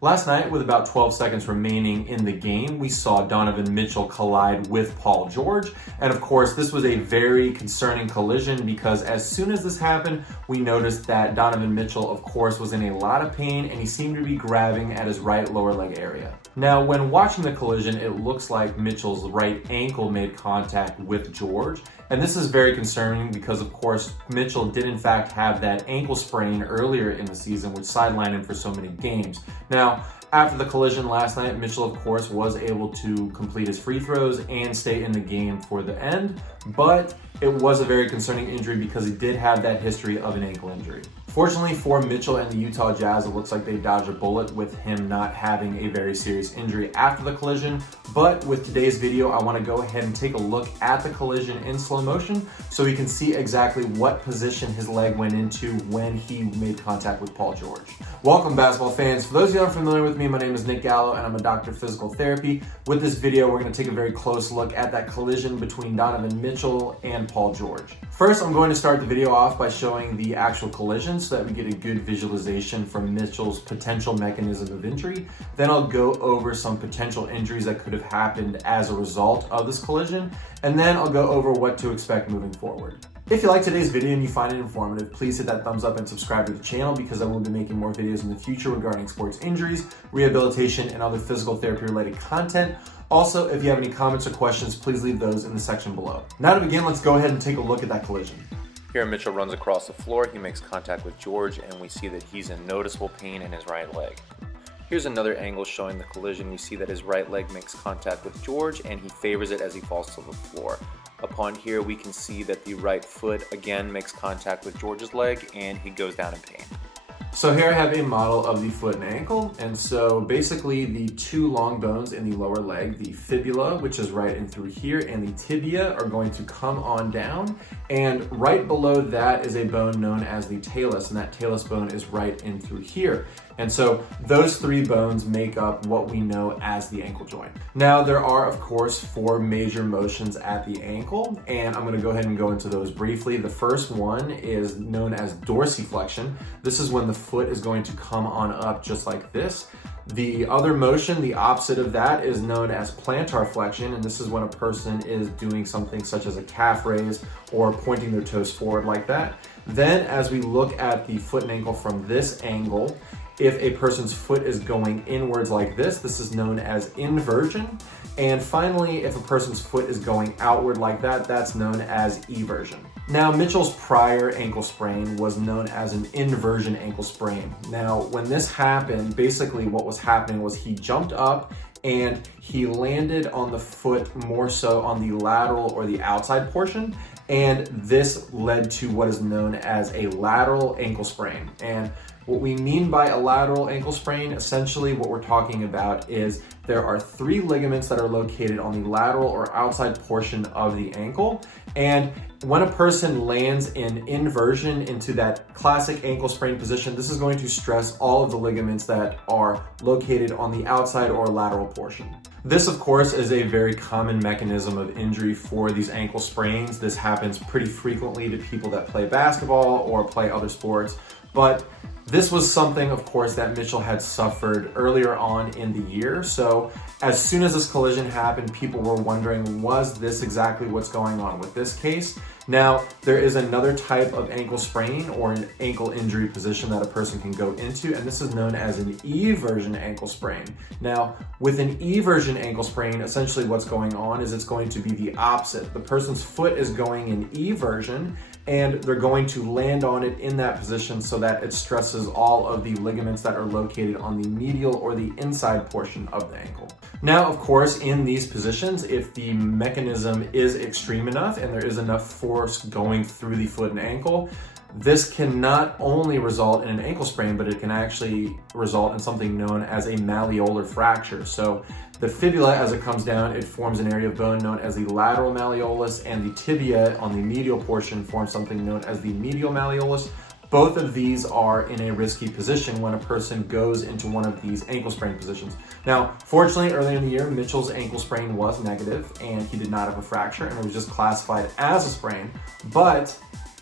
Last night, with about 12 seconds remaining in the game, we saw Donovan Mitchell collide with Paul George. And of course, this was a very concerning collision because as soon as this happened, we noticed that Donovan Mitchell, of course, was in a lot of pain and he seemed to be grabbing at his right lower leg area. Now, when watching the collision, it looks like Mitchell's right ankle made contact with George. And this is very concerning because, of course, Mitchell did in fact have that ankle sprain earlier in the season, which sidelined him for so many games. Now, after the collision last night, Mitchell, of course, was able to complete his free throws and stay in the game for the end, but it was a very concerning injury because he did have that history of an ankle injury. Fortunately for Mitchell and the Utah Jazz, it looks like they dodged a bullet with him not having a very serious injury after the collision. But with today's video, I want to go ahead and take a look at the collision in slow motion so we can see exactly what position his leg went into when he made contact with Paul George. Welcome, basketball fans. For those of you aren't familiar with me, my name is Nick Gallo and I'm a doctor of physical therapy. With this video, we're going to take a very close look at that collision between Donovan Mitchell and Paul George. First, I'm going to start the video off by showing the actual collision so that we get a good visualization from Mitchell's potential mechanism of injury. Then I'll go over some potential injuries that could have happened as a result of this collision, and then I'll go over what to expect moving forward. If you like today's video and you find it informative, please hit that thumbs up and subscribe to the channel because I will be making more videos in the future regarding sports injuries, rehabilitation, and other physical therapy related content. Also, if you have any comments or questions, please leave those in the section below. Now to begin, let's go ahead and take a look at that collision. Here Mitchell runs across the floor, he makes contact with George, and we see that he's in noticeable pain in his right leg. Here's another angle showing the collision. We see that his right leg makes contact with George and he favors it as he falls to the floor. Upon here, we can see that the right foot again makes contact with George's leg and he goes down in pain. So here I have a model of the foot and ankle, and so basically the two long bones in the lower leg, the fibula, which is right in through here, and the tibia are going to come on down, and right below that is a bone known as the talus, and that talus bone is right in through here. And so those three bones make up what we know as the ankle joint. Now there are, of course, four major motions at the ankle, and I'm gonna go ahead and go into those briefly. The first one is known as dorsiflexion. This is when the foot is going to come on up just like this. The other motion, the opposite of that, is known as plantar flexion, and this is when a person is doing something such as a calf raise or pointing their toes forward like that. Then as we look at the foot and ankle from this angle, if a person's foot is going inwards like this is known as inversion. And finally, if a person's foot is going outward like that, that's known as eversion. Now, Mitchell's prior ankle sprain was known as an inversion ankle sprain. Now, when this happened, basically what was happening was he jumped up and he landed on the foot more so on the lateral or the outside portion. And this led to what is known as a lateral ankle sprain. And what we mean by a lateral ankle sprain, essentially what we're talking about is there are three ligaments that are located on the lateral or outside portion of the ankle. And when a person lands in inversion into that classic ankle sprain position, this is going to stress all of the ligaments that are located on the outside or lateral portion. This, of course, is a very common mechanism of injury for these ankle sprains. This happens pretty frequently to people that play basketball or play other sports, but this was something, of course, that Mitchell had suffered earlier on in the year. So as soon as this collision happened, people were wondering, was this exactly what's going on with this case? Now, there is another type of ankle sprain or an ankle injury position that a person can go into, and this is known as an eversion ankle sprain. Now, with an eversion ankle sprain, essentially what's going on is it's going to be the opposite. The person's foot is going in eversion, and they're going to land on it in that position so that it stresses all of the ligaments that are located on the medial or the inside portion of the ankle. Now, of course, in these positions, if the mechanism is extreme enough and there is enough force going through the foot and ankle, this can not only result in an ankle sprain, but it can actually result in something known as a malleolus fracture. So the fibula, as it comes down, it forms an area of bone known as the lateral malleolus, and the tibia on the medial portion forms something known as the medial malleolus. Both of these are in a risky position when a person goes into one of these ankle sprain positions. Now, fortunately, earlier in the year, Mitchell's ankle sprain was negative and he did not have a fracture and it was just classified as a sprain. But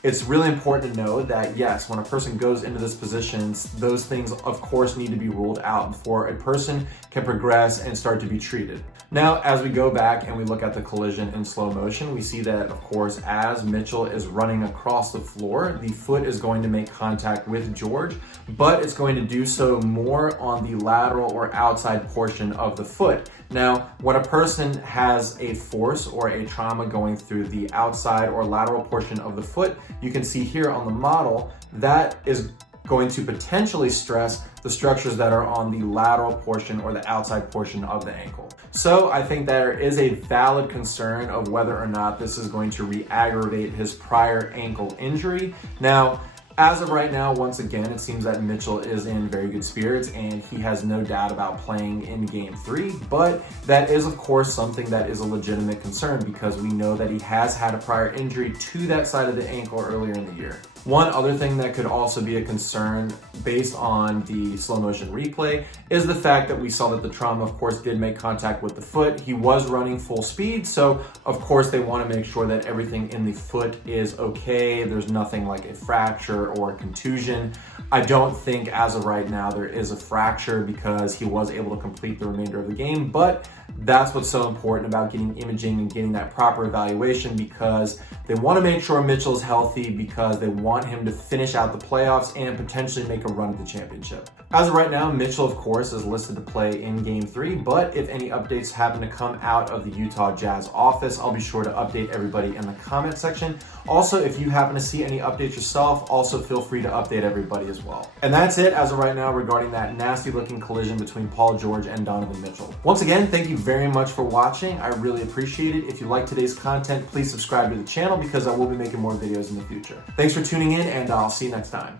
it's really important to know that yes, when a person goes into this position, those things of course need to be ruled out before a person can progress and start to be treated. Now, as we go back and we look at the collision in slow motion, we see that, of course, as Mitchell is running across the floor, the foot is going to make contact with George, but it's going to do so more on the lateral or outside portion of the foot. Now, when a person has a force or a trauma going through the outside or lateral portion of the foot, you can see here on the model that is going to potentially stress the structures that are on the lateral portion or the outside portion of the ankle. So I think there is a valid concern of whether or not this is going to re-aggravate his prior ankle injury. Now, as of right now, once again, it seems that Mitchell is in very good spirits and he has no doubt about playing in Game 3, but that is, of course, something that is a legitimate concern because we know that he has had a prior injury to that side of the ankle earlier in the year. One other thing that could also be a concern based on the slow motion replay is the fact that we saw that the trauma, of course, did make contact with the foot. He was running full speed, so of course they want to make sure that everything in the foot is okay. There's nothing like a fracture or a contusion. I don't think as of right now there is a fracture because he was able to complete the remainder of the game, but that's what's so important about getting imaging and getting that proper evaluation because they want to make sure Mitchell's healthy because they want him to finish out the playoffs and potentially make a run at the championship. As of right now, Mitchell, of course, is listed to play in Game 3, but if any updates happen to come out of the Utah Jazz office, I'll be sure to update everybody in the comment section. Also, if you happen to see any updates yourself, also feel free to update everybody as well. And that's it as of right now regarding that nasty looking collision between Paul George and Donovan Mitchell. Once again, thank you very much for watching. I really appreciate it. If you like today's content, please subscribe to the channel because I will be making more videos in the future. Thanks for tuning in and I'll see you next time.